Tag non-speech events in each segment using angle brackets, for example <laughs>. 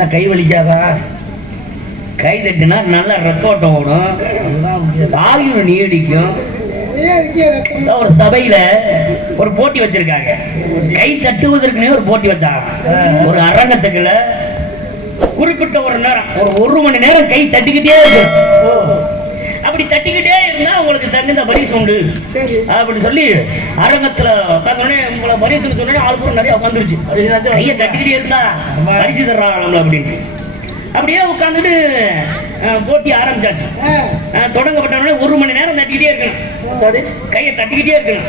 இதுனா கை வலிக்காதா? கை தட்டினா நல்ல ரத்தோட்டம் ஓடும். ஆயுள் நீடிக்கும் ஒரு சபையில ஒரு போட்டி வச்சிருக்காங்க. கை தட்டுவதற்குனே ஒரு போட்டி வச்சாங்க. ஒரு அரங்கத்துக்குள்ள குறிப்பிட்ட ஒரு நேரம் ஒரு ஒரு மணி நேரம் கை தட்டிக்கிட்டே இருக்கு. அப்படி தட்டிக்கிட்டே இருந்தா உங்களுக்கு தகுந்த பரிசு உண்டு. அப்படி சொல்லி அரங்கத்துல உட்காந்தோடனே உங்களை பரிசு சொன்னோடனே ஆள் கூட நிறைய வந்துருச்சு கையை தட்டிக்கிட்டே இருந்தா பரிசு தர்றாங்க நம்மள அப்படின்னு. அப்படியே உட்காந்துட்டு போட்டி ஆரம்பிச்சாச்சு. ஆ, அஹ், தொடங்கப்பட்ட உடனே ஒரு மணி நேரம் தட்டிக்கிட்டே இருக்கணும். கையை தட்டிக்கிட்டே இருக்கணும்.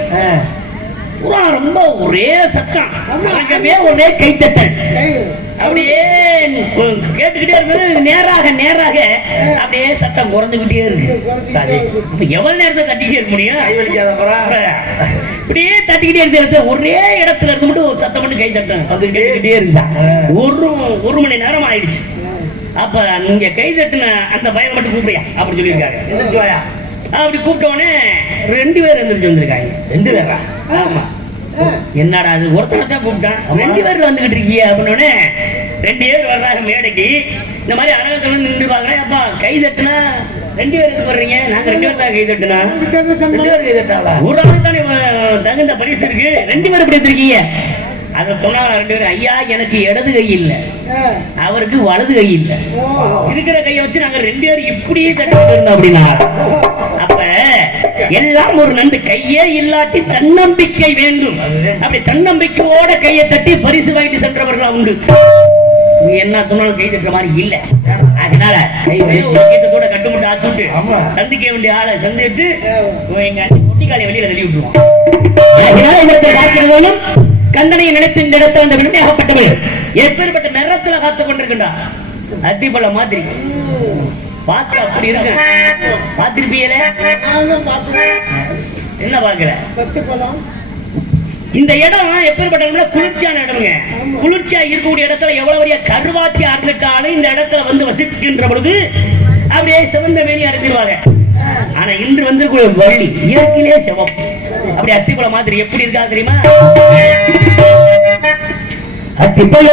பூரா ரொம்ப ஒரே சத்தம். ஆகவே ஒரே கைத்தட்டல் அப்படியே கேட்டுக்கிட்டே இருக்கும்போது நேராக நேராக அப்படியே சத்தம் குறைஞ்சுக்கிட்டே இருக்கு. இருக்கு. எவ்வளவு நேரத்தை தட்டிக்கிட்டே இருக்க முடியும்? இப்படியே தட்டிக்கிட்டே இருந்த இடத்துல ஒரே இடத்துல இருந்து மட்டும் ஒரு சத்தம் மட்டும் கை தட்டும் அது கேட்டுக்கிட்டே இருந்தா ஒரு ஒரு மணி நேரம் ஆயிடுச்சு. அப்ப நீங்க கை தட்டுன அந்த பயம் மட்டும் கூப்பிடியா அப்படி சொல்லியிருக்காங்க அப்படி கூப்பிட்ட உடனே ரெண்டு பேர் எந்திரிச்சு வந்திருக்காங்க. ரெண்டு பேரா? ஆமா. என்னடா அது? ஒருத்தனை தான் கூப்பிட்டான். ரெண்டு பேர் வந்துகிட்டு இருக்கீங்க அப்படின்னு ரெண்டு பேர் வர்றாங்க மேடைக்கு. இந்த மாதிரி அரங்கத்துல வந்து நின்றுவாங்க அப்பா கை தட்டுனா ரெண்டு பேர் எதுக்கு வர்றீங்க? நாங்க ரெண்டு பேர் தான் கை தட்டுனா. ரெண்டு? பேர் கை தட்டாளா ஒரு ஆள் தானே தகுந்த பரிசு இருக்கு. ரெண்டு பேரும் எப்படி எடுத்திருக்கீங்க அதை சொன்னாங்க ரெண்டு பேரும் ஐயா எனக்கு இடது கை இல்ல. அவருக்கு வலது கை இல்ல. இருக்கிற கையை வச்சு நாங்க ரெண்டு பேரும் இப்படியே இருந்தோம் அப்படின்னா. அப்ப எல்லாம் ஒரு நண்டு கையே இல்லாட்டி தன்னம்பிக்கை வேண்டும். அப்படி தன்னம்பிக்கையோட கையை தட்டி பரிசு வாங்கிட்டு சென்றவர்கள் உண்டு. நீ என்ன சொன்னாலும் கை தட்டுற மாதிரி இல்ல. அதனால கீதத்தோட கட்டுமுட்டு ஆச்சுட்டு. சந்திக்க வேண்டிய ஆளை சந்தித்து எங்க முட்டிக்காலை வெளியில தள்ளி விட்டுருவோம் வேணும்? கந்தனையை நினைத்து இந்த இடத்தை வந்த விடுமை அகப்பட்டவர் எப்பேற்பட்ட நிறத்துல காத்துக் கொண்டிருக்கின்றார் அதிபல மாதிரி. பார்த்து அப்படி இருக்க. பார்த்திருப்பீங்களே என்ன பாக்குற இந்த இடம் எப்பேற்பட்ட குளிர்ச்சியான இடம்ங்க. குளிர்ச்சியா இருக்கக்கூடிய இடத்துல எவ்வளவு பெரிய கருவாச்சி ஆட்களுக்கான இந்த இடத்துல வந்து வசிக்கின்ற பொழுது அப்படியே சிவந்த மேனி அறிஞ்சிருவாங்க ஆனா இன்று வந்து வள்ளி இயற்கையிலே சிவம் அப்படி அத்திப்பழம் மாதிரி எப்படி இருக்கா தெரியுமா? அத்திப்பழ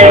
<laughs>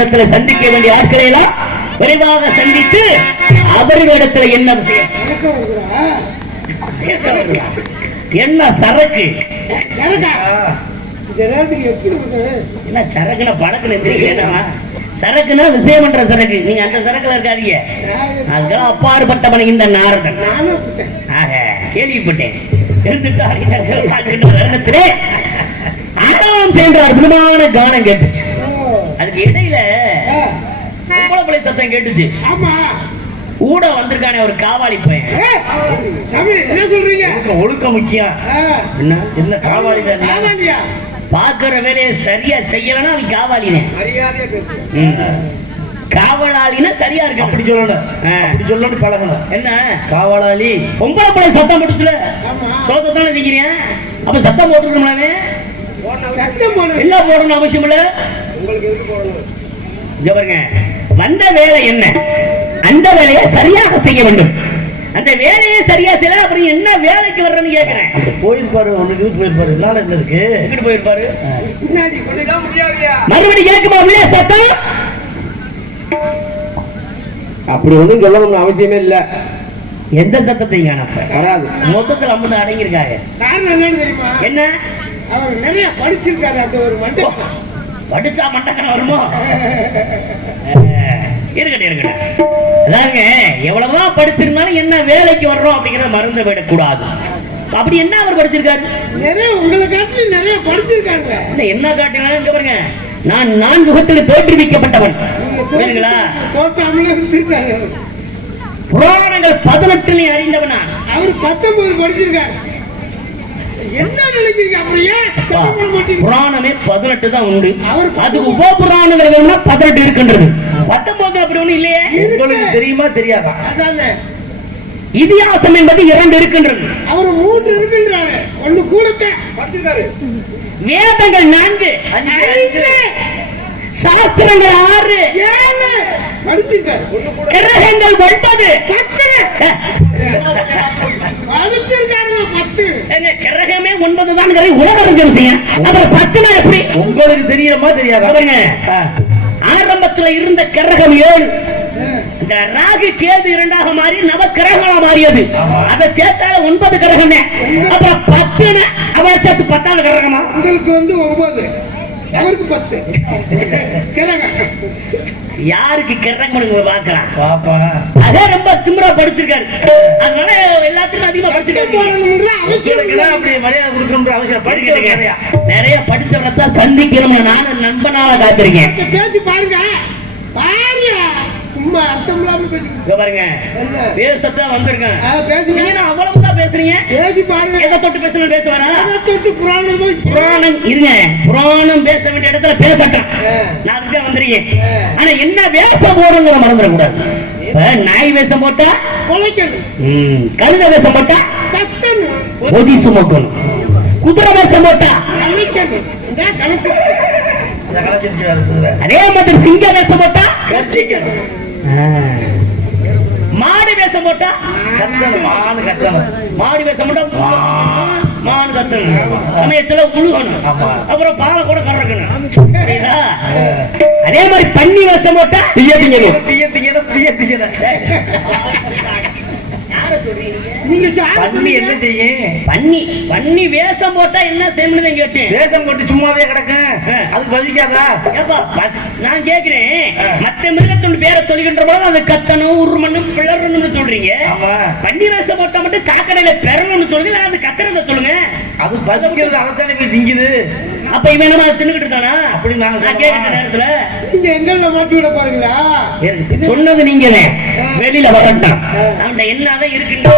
கொண்டிருந்தால் சந்திக்க வேண்டிய ஆட்களை எல்லாம் விரைவாக சந்தித்து அவர்களிடத்தில் என்ன விஷயம்? என்ன சரக்கு? என்ன சரக்குன பழக்குன்னு சரக்குனா விஷயம் பண்ற சரக்கு. நீங்க அந்த சரக்குல இருக்காதீங்க. அதுக்கெல்லாம் அப்பாற்பட்டவன் இந்த நாரதன். ஆக கேள்விப்பட்டேன். இருந்துட்டார் இந்த கால்கின்ற தருணத்திலே சென்ற அற்புதமான கானம் கேட்டுச்சு. அதுக்கு இடையில பொம்பளை சத்தம் கேட்டுச்சு. ஆமா. ஊட வந்திருக்கானே ஒரு காவாலி பையன். சொல்றீங்க? முக்கியம். என்ன என்ன தான் பாக்குற வேலையை சரியா செய்யலன்னா அவன் ம். காவலாளினா சரியா அப்படி இருக்கு சொல்லணும். ஆ. அப்படி சொல்லணும் பழகணும். என்ன? காவலாளி. பொம்பளை பிள்ளை சத்தம் போட்டுச்சுல? சோதத்தானே திங்கிறீங்க அப்ப சத்தம் போட்டுருக்கோம்லாமே சத்தம் என்ன போடணும் அவசியம் இல்ல? இங்க பாருங்க. வந்த வேலை என்ன? அந்த வேலையை சரியாக செய்ய வேண்டும். அந்த வேலையை சரியா செய்யல அப்புறம் என்ன வேலைக்கு வர்றேன்னு கேக்குறேன். போயிருப்பாரு ஒண்ணுக்கு போயிருப்பாரு. என்னால என்ன இருக்கு? எங்கிட்டு போயிருப்பாரு? மறுபடியும் கேட்குமா உள்ளே சத்தம்? அப்படி ஒண்ணும் சொல்லணும்னு அவசியமே இல்ல. எந்த சத்தத்தையும் காணப்ப வராது. மொத்தத்துல அம்மது அடங்கியிருக்காங்க காரணம் என்னன்னு தெரியுமா? என்ன? அவர் நிறைய படிச்சிருக்காரு அந்த ஒரு மண்டை படிச்சா மண்டக்கணம் வருமோ? இருக்கட்டும் இருக்கட்டும் அதாங்க எவ்வளவுதான் படிச்சிருந்தாலும் என்ன வேலைக்கு வர்றோம் அப்படிங்கறத மறந்து விடக்கூடாது. அப்படி என்ன அவர் படிச்சிருக்காரு? நிறைய உங்களை காட்டி நிறைய படிச்சிருக்காங்க இல்ல என்ன காட்டினா இங்க பாருங்க. நான் நான்கு யுகத்தில் தோற்றுவிக்கப்பட்டவன். புரியுதுங்களா? புராணங்கள் பதினெட்டுல அறிந்தவனா? அவர் பத்தொன்பது படிச்சிருக்காரு என்ன நினைக்கிறீங்க அப்புறம் ஏன் சத்தம் போட மாட்டீங்க புராணமே பதினெட்டு தான் உண்டு. அது உப புராணங்கள் வேணும்னா பதினெட்டு இருக்கின்றது. பத்தொன்பது அப்படி ஒண்ணு இல்லையே? உங்களுக்கு தெரியுமா தெரியாதா? இதிகாசம் என்பது இரண்டு இருக்கின்றது. அவர் மூன்று இருக்கின்றாரு. ஒண்ணு கூடத்தை படிச்சிருக்காரு. வேதங்கள் நான்கு. சாஸ்திரங்கள் ஆறு. ஏழு. கூட. கிரகங்கள் ஒன்பது. பத்து. படிச்சிருக்காரு பத்து. ஏங்க, கிரகமே ஒன்பது தான் உலக அறிஞர் செய்ய அப்புறம் பத்துனா எப்படி? உங்களுக்கு தெரியுமா தெரியாதா. ஆரம்பத்துல இருந்த கிரகம் ஏழு. இந்த ராகு கேது இரண்டாக மாறி நவ கிரகங்களா மாறியது. அதை சேர்த்தால ஒன்பது கிரகம். அப்புறம் பத்துன்னு அவ சேர்த்து பத்தாவது கிரகமா? உங்களுக்கு வந்து ஒன்பது. அவருக்கு பத்து. கிழங்க யாருக்கு நீங்க பாக்கலாம் பாப்பா. அதே ரொம்ப திமிரா படிச்சிருக்காரு. அதனால எல்லாத்துக்கும் அதிகமா படிச்சிருக்காரு. அப்படி மரியாதை கொடுக்கணும்ன்ற அவசியம் படிக்கிறதுக்கு நிறையா நிறைய படிச்சவரை தான் சந்திக்கணும் நானும் நண்பனால காத்திருக்கேன். பாருங்க. பாருங்க. சும்மா அர்த்தம் இல்லாம பேசுங்க இங்க பாருங்க. என்ன? பேசத்தான் வந்திருக்கேன் நீங்க என்ன அவ்வளவுதான் பேசுறீங்க? பேசி பாருங்க. எதை தொட்டு பேசணும் பேச வரா அதை தொட்டு புராணம் புராணம் இருங்க. புராணம் பேச வேண்டிய இடத்துல பேசட்டும். ஆ. நான் அதுக்கு வந்திருக்கேன். ஆனா என்ன வேஷம் போடுங்கிற மறந்துடக்கூடாது. இப்ப நாய் வேஷம் போட்டா? குலைக்கணும் ம், கழுத வேஷம் போட்டா? கத்தணும் ஒதி சுமக்கணும். குதிரை வேஷம் போட்டா? கலைக்கணும் அதே மாதிரி சிங்க வேஷம் போட்டா? கர்ச்சிக்கணும் ஆ. மாடு வேஷம் போட்டா மாடு வேஷம் போட்டா மாடு கத்தணும். சமயத்துல உழுகணும். அப்புறம் பாலை கூட கறக்கணும்? அதே மாதிரி பன்னி வேஷம் போட்டா பிய திங்கணும். பியத்திக்கணும் பியத்திக்கணும் நீங்க பண்ணி என்ன செய்யும் பன்னி பன்னி வேஷம் போட்டா என்ன செய்யணும்னு கேட்டேன். வேஷம் போட்டு சும்மாவே கிடக்கும் அதுக்கு பதிக்காதா ஏப்பா, பஸ்- நான் கேக்குறேன். மத்த மிருகத்தோட பேரை சொல்லுகின்ற போது அது கத்தணும் உருமணும் பிளறணும்னு சொல்றீங்க. ஆமா. பன்னி வேஷம் போட்டா மட்டும் சாக்கடையில பெறணும்னு சொல்லுங்க அது கத்துறத சொல்லுங்க. அது பசிக்கிறது அதைத்தானே போய் திங்குது. அப்ப இவன் என்ன தின்னுகிட்டு இருக்கானா? அப்படி நான்? கேட்கிற நேரத்துல. நீங்க எங்கெல்லாம் மாட்டி விட பாருங்களா சொன்னது நீங்களே. வெளியில வரட்டும். அவன்கிட்ட என்னதான் இருக்குன்னு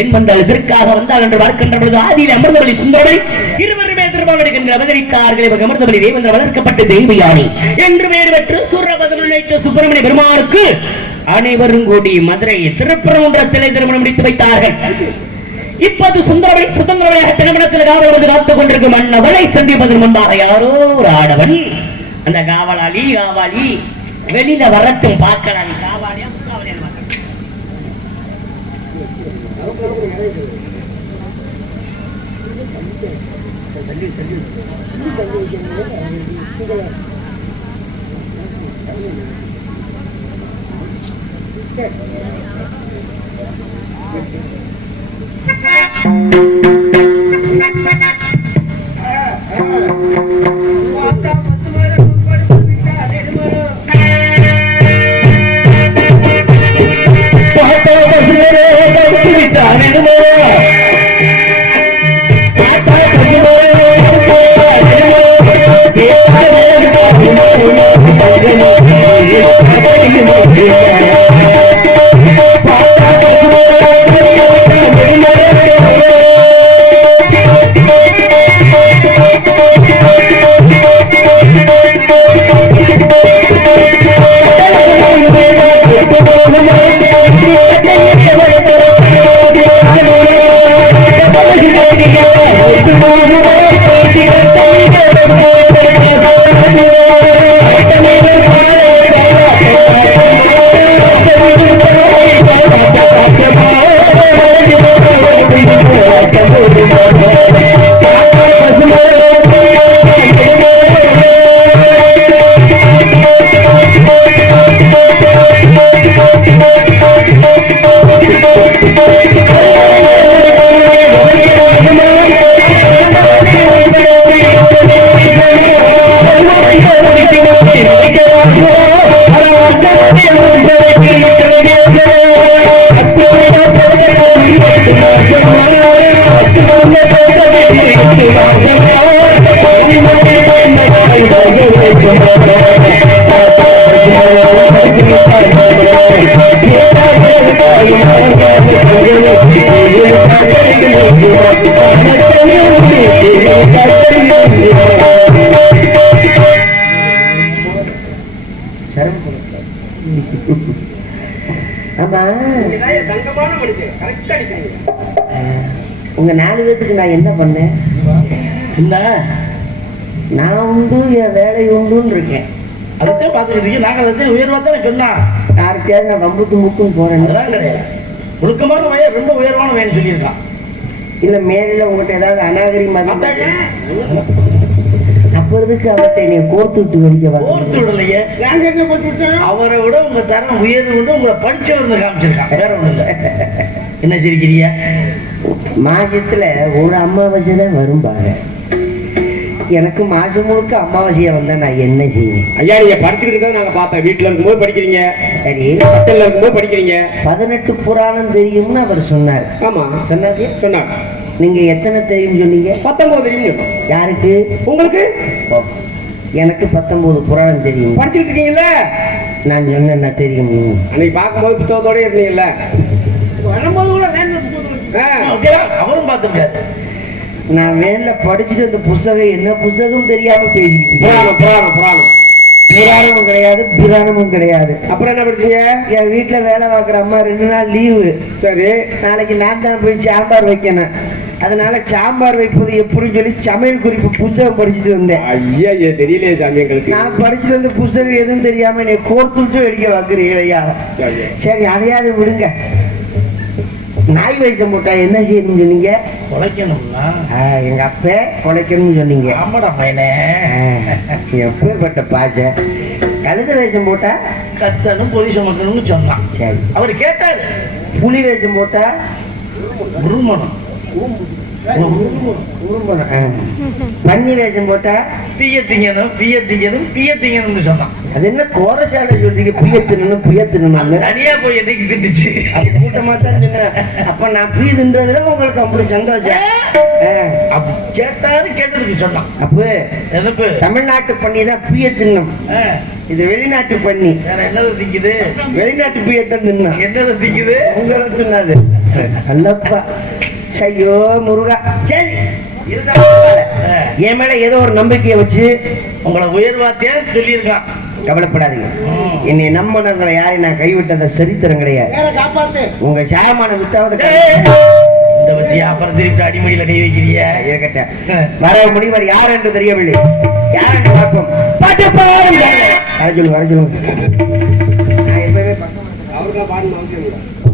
என் வந்தால் இதற்காக வந்தால் என்று பார்க்கின்ற பொழுது ஆதியில் அமர்ந்தபடி இருவருமே திருமணம் என்று அவதரித்தார்களே அமர்ந்தபடி தேவன் வளர்க்கப்பட்ட என்று பெயர் பெற்று சூரபதமுள்ள சுப்பிரமணிய பெருமானுக்கு அனைவரும் கூடி மதுரை திருப்பரங்குன்றத்திலே திருமணம் முடித்து வைத்தார்கள். இப்போது சுந்தரவழி சுதந்திரவழியாக திருமணத்தில் காவல் காத்துக் கொண்டிருக்கும் அண்ணவளை சந்திப்பதன் முன்பாக யாரோ ஒரு ஆடவன். அந்த காவலாளி காவாலி வெளியில வரட்டும் பார்க்கலாம். காவாலியா முக்காவலியா பார்க்கலாம். உங்க நாலு பேத்துக்கு நான் என்ன பண்ணேன்? இல்ல நான் உண்டு என் வேலை உண்டுன்னு இருக்கேன். அதைத்தான் பார்த்துக்கிட்டு இருக்கீங்க. நாங்க அதைத்தான் உயர்வா தான் சொன்னா யாருக்கையாவது நான் வம்பு தும்புக்கும் போறேன் கிடையாது. ஒழுக்கமான வயல் ரொம்ப உயர்வான வயல் சொல்லியிருக்கான். இல்ல மேல உங்ககிட்ட ஏதாவது அநாகரிகமா அப்பறதுக்கு அவர்கிட்ட என்னை கோர்த்து விட்டு வர விடலையே நாங்க என்ன பண்ணிட்டோம் அவரை விட உங்க தரம் உயர்வு உண்டு உங்களை படிச்சவர்னு காமிச்சிருக்கான் வேற ஒண்ணும் இல்ல. என்ன சிரிக்கிறியா மாசத்துல ஒரு அமாவாசை தான் வரும் பாரு. எனக்கு மாசம் முழுக்க அமாவாசையா வந்தா நான் என்ன செய்வேன்? ஐயா நீங்க படிச்சுக்கிட்டு இருக்கதை நாங்க பார்த்தோம் வீட்டுல இருக்கும்போது படிக்கிறீங்க. சரி. ஹோட்டல்ல இருக்கும்போது படிக்கிறீங்க. பதினெட்டு புராணம் தெரியும்னு அவர் சொன்னார். ஆமா. சொன்னாரு? சொன்னாங்க நீங்க எத்தனை தெரியும் சொன்னீங்க? பத்தொன்பது தெரியும் யாருக்கு? உங்களுக்கு? எனக்கு பத்தொன்பது புராணம் தெரியும். படிச்சுட்டு இருக்கீங்கல்ல? நான் சொன்னேன்னா தெரியும்? அன்னைக்கு பார்க்கும்போது புத்தகத்தோட இருந்தீங்கல்ல? வரும்போது கூட வேணும் அவரும் பார்த்திருக்காரு நான் வேன்ல படிச்சுட்டு அந்த புஸ்தகம் என்ன புஸ்தகம் தெரியாம பேசிக்கிட்டு. புராணம் புராணம் புராணம். புராணமும் கிடையாது புராணமும் கிடையாது. அப்புறம் என்ன படிச்சீங்க என் வீட்டுல வேலை பார்க்குற அம்மா ரெண்டு நாள் லீவு சரி. நாளைக்கு நான் தான் போய் சாம்பார் வைக்கணும். அதனால சாம்பார் வைப்பது எப்படின்னு சொல்லி சமையல் குறிப்பு புஸ்தகம் படிச்சுட்டு வந்தேன். ஐயா ஐயா தெரியலையே சாமி எங்களுக்கு. நான் படிச்சுட்டு வந்த புஸ்தகம் எதுவும் தெரியாம என்னை கோர்த்து விட்டு வெடிக்க பார்க்குறீங்க ஐயா. சரி அதையாவது விடுங்க. நாய் வயசம் போட்டா என்ன செய்யணும்னு சொன்னீங்க? குலைக்கணும்னா எங்க அப்ப குலைக்கணும்னு சொன்னீங்க. ஆமாடா பையனே. எப்பேற்பட்ட பாச. கழுத வேஷம் போட்டா? கத்தனும் பொதி சுமக்கணும்னு சொன்னான். சரி. அவர் கேட்டாரு. புலி வேஷம் போட்டா? உருமணம் பன்னி வேஷம் போட்டா தீய திங்கணும் தீய திங்கணும் தீய திங்கணும்னு சொன்னான். அது என்ன கோரசாலை சொல்றீங்க? புய தின்னணும் புய அது தின்னணும்னு தனியா போய் என்னைக்கு திட்டுச்சு அது கூட்டமா தான் தின்னேன். அப்ப நான் புய தின்றதுல உங்களுக்கு அப்படி சந்தோஷம். கேட்டாரு கேட்டதுக்கு சொன்னான். அப்ப தமிழ்நாட்டு பண்ணி தான் புய தின்னம். இது வெளிநாட்டு பண்ணி. என்னது திக்குது? வெளிநாட்டு புயத்தான் நின்னா என்னது திக்குது? உங்களை தின்னாது. அல்லப்பா ஐயோ முருகா. சரி. என் மேல ஏதோ ஒரு நம்பிக்கையை வச்சு உங்களை உயர்வாத்தியா சொல்லியிருக்கான் கவலைப்படாதீங்க. என்னை நம்பினவங்களை யாரையும் நான் கைவிட்டத சரித்திரம் கிடையாது. உங்க சாயமான வித்தாவது இந்த பத்தியா அப்புறம் திருப்பி அடிமடியில கை வைக்கிறிய? இருக்கட்டும் வர முடிவர் யார் என்று தெரியவில்லை. யார் என்று பார்ப்போம். பாட்டு வர சொல்லுங்க வர சொல்லுங்க நான் எப்பவுமே பக்கம் அவருக்கா பாடணும் அவசியம்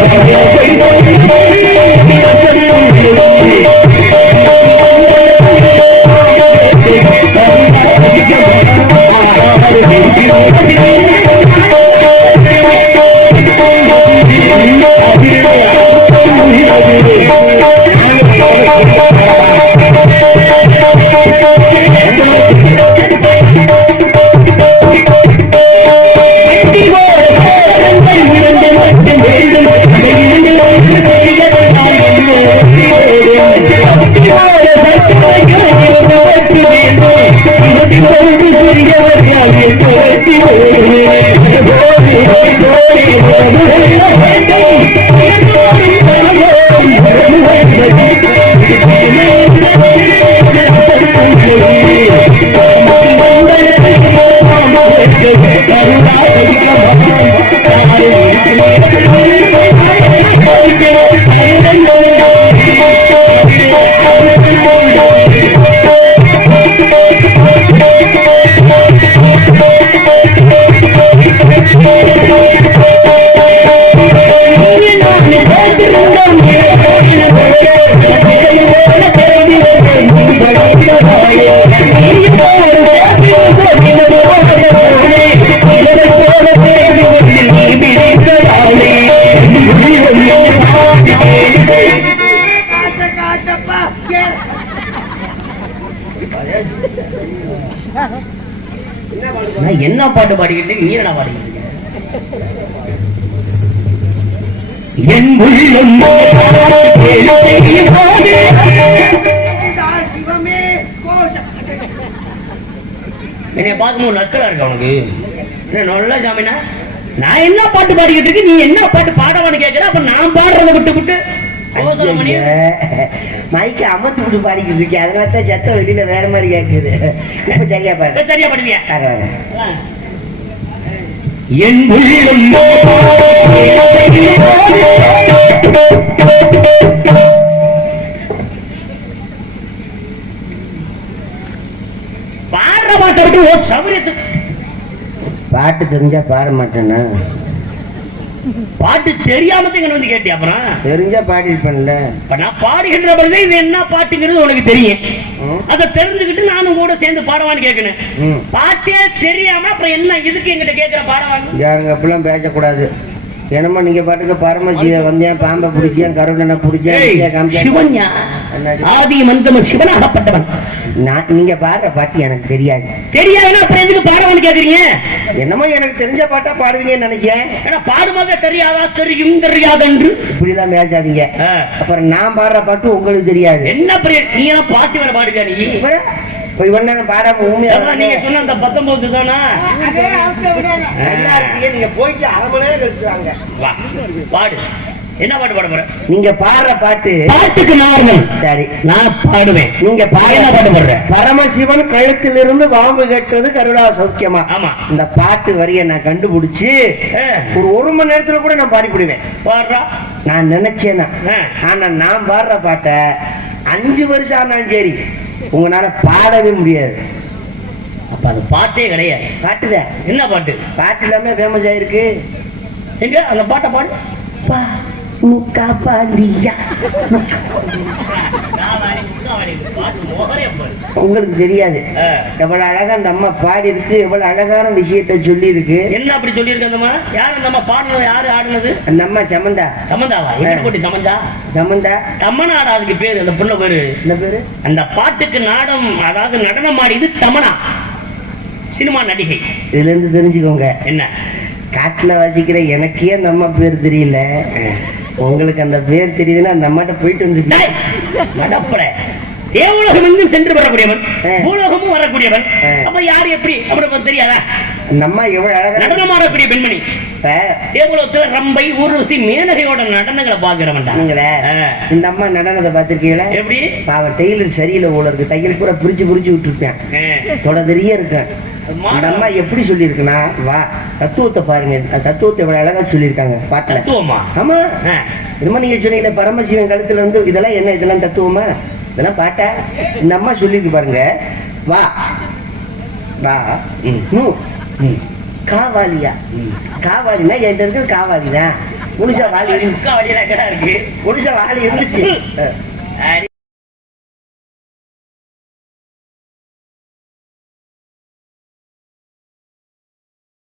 இல்லை <laughs> காசை என் உள்ளம் என்னை பார்க்கும்போது நக்கலா இருக்கு அவனுக்கு என்ன நல்ல சாமினா? நான் என்ன பாட்டு பாடிக்கிட்டு இருக்கு நீ என்ன பாட்டு பாடவான்னு கேட்கிற அப்ப நான் பாடுறத விட்டு விட்டு மைக்க அமர்த்தி விட்டு பாடிக்கிட்டு இருக்கேன். அதனால தான் சத்தம் வெளியில வேற மாதிரி கேக்குது. இப்ப சரியா பாரு சரியா பாடுவியா? என் பாட்டு தெரிஞ்சா பாட மாட்டேன்னா. பாட்டு தெரியாம வந்து கேட்டியா அப்புறம் தெரிஞ்சா பாடிருப்பேன்ல இப்ப நான் பாடுகின்ற பொழுது இது என்ன பாட்டுங்கிறது உனக்கு தெரியும். அதை தெரிஞ்சுக்கிட்டு நானும் கூட சேர்ந்து பாடவான்னு கேட்கணும் பாட்டே தெரியாம அப்புறம் என்ன இதுக்கு எங்கிட்ட கேட்கிற பாடவான்னு யாருங்க அப்படிலாம் பேசக்கூடாது என்னமோ நீங்க பாட்டுக்கு பரமசிவ வந்தேன் பாம்பை பிடிச்சேன் கருடனை பிடிச்சேன். சிவன்யா? ஆதி மந்தம சிவனாகப்பட்டவன் நான் நீங்க பாடுற பாட்டு எனக்கு தெரியாது. தெரியாதுன்னா அப்புறம் எதுக்கு பாடவான்னு கேக்குறீங்க? என்னமோ எனக்கு தெரிஞ்ச பாட்டா பாடுவீங்கன்னு நினைச்சேன். ஏன்னா பாடும்போது தெரியாதா? தெரியும் தெரியாதென்று. இப்படிலாம் பேசாதீங்க ஆ. அப்புறம் நான் பாடுற பாட்டு உங்களுக்கு தெரியாது. என்ன பெரிய நீ எல்லாம் பாட்டு வேற பாடுங்க நீ? இவன் பாடாம நீங்க சொன்ன அந்த பத்தொன்பது தானா? நீங்க போயிட்டு அரை மணி நேரம் பாடு. என்ன பாட்டு பாட போற? நீங்க பாடுற பாட்டு பாட்டுக்கு நார்மல். சரி. நான் பாடுவேன். நீங்க நான் என்ன பாட்டு பாடுறேன் பரமசிவன் கழுத்திலிருந்து பாம்பு கட்டுறது கருடா சௌக்கியமா? ஆமா. இந்த பாட்டு வரிய நான் கண்டுபிடிச்சு ஒரு ஒரு மணி நேரத்துல கூட நான் பாடிவிடுவேன் பாடுறா? நான் நினைச்சேனா. ஆனா நான் பாடுற பாட்டை அஞ்சு வருஷம் ஆனாலும் சரி உங்களால பாடவே முடியாது. அப்ப அது பாட்டே கிடையாது. பாட்டுதான் என்ன பாட்டு? பாட்டு எல்லாமே ஃபேமஸ் ஆயிருக்கு. எங்க? அந்த பாட்டை பாடு. பா முக்கா பாலியா. உங்களுக்கு தெரியாது. எவ்வளவு அழகா அந்த அம்மா பாடி இருக்கு எவ்வளவு அழகான விஷயத்த சொல்லி இருக்கு என்ன அப்படி சொல்லியிருக்க அந்த அம்மா யார் அந்த அம்மா பாடுனது யாரு ஆடுனது? அந்த அம்மா சமந்தா. சமந்தாவா? போட்டு சமந்தா? சமந்தா. தமனாடா அதுக்கு பேரு அந்த புள்ள பேரு. என்ன பேரு? அந்த பாட்டுக்கு நாடம் அதாவது நடனம் ஆடியது தமனா. சினிமா நடிகை. இதுல இருந்து தெரிஞ்சுக்கோங்க. என்ன? காட்டுல வசிக்கிற எனக்கே அந்த அம்மா பேர் தெரியல. உங்களுக்கு அந்த பேர் தெரியுதுன்னா அந்த அம்மாட்ட போயிட்டு வந்து டேய், நடப்புற. தேவலோகம் எங்கும் சென்று வரக்கூடியவன். பூலோகமும் வரக்கூடியவன். அப்ப யார் எப்படி? அப்படி உனக்கு தெரியாதா? அந்த அம்மா எவ்வளவு அழகா நடனம் ஆடக்கூடிய பெண்மணி. தேவலோகத்துல ரம்பை ஊர்வசி மேனகையோட நடனங்களை பாக்குறவன்டா நீங்களே. இந்த அம்மா நடனத்தை பார்த்திருக்கீங்களா? எப்படி? பாவ டெய்லர் சரியில்லை போல இருக்கு. தையல் பூரா பிரிச்சு பிரிச்சு விட்டுருப்பேன். ஆ. தொட தெரிய இருக்கேன். அம்மா. எப்படி சொல்லியிருக்குன்னா வா தத்துவத்தை பாருங்க. தத்துவத்தை எவ்வளவு அழகா சொல்லியிருக்காங்க பாட்டுல. ஆமா. என்னமோ நீங்க சொன்னீங்களே பரமசிவன் கழுத்துல இருந்து இதெல்லாம் என்ன இதெல்லாம் தத்துவமா? இதெல்லாம் பாட்டா? இந்த அம்மா சொல்லியிருக்கு பாருங்க. வா. வா. ம். காவாலியா? காவாலினா என்கிட்ட இருக்கிறது காவாலிதான் முழுசா வாலி இருந்துச்சு. முழுசா வாலி இருந்துச்சு.